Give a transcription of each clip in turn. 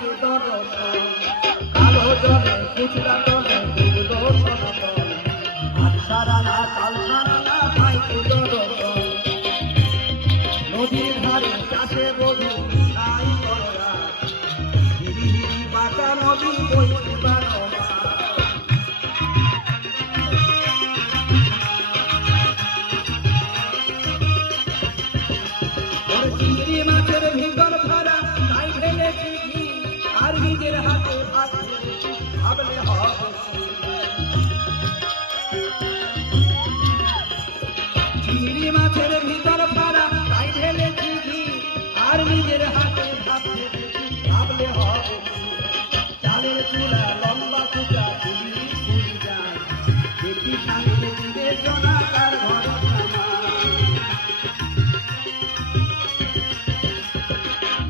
You're gonna হাতে ভাবলে ভাবলে হবে চিংড়ি মাছের ভিতর পারা তাই ঢেলে দিঘি আর নিজের হাতে ভাবলে ভাবলে হবে চালের চুলা লম্বা চুলা চুলি চুলি যায় দেখি সামনে দিলে জনাকার ঘর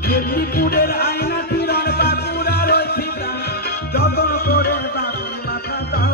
মেদিনীপুরের আইন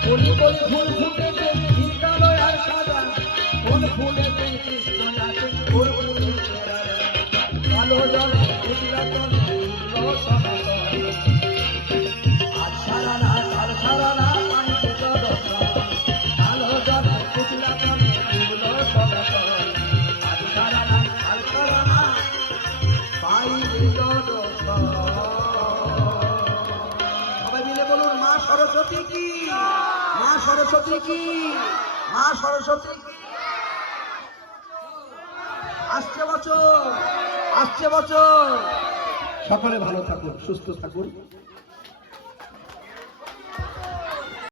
ফুল ফুটে সরস্বতী কি? মা সরস্বতী কি? মা সরস্বতী কি? আসছে বছর আসছে বছর। সকলে ভালো থাকুন, সুস্থ থাকুন।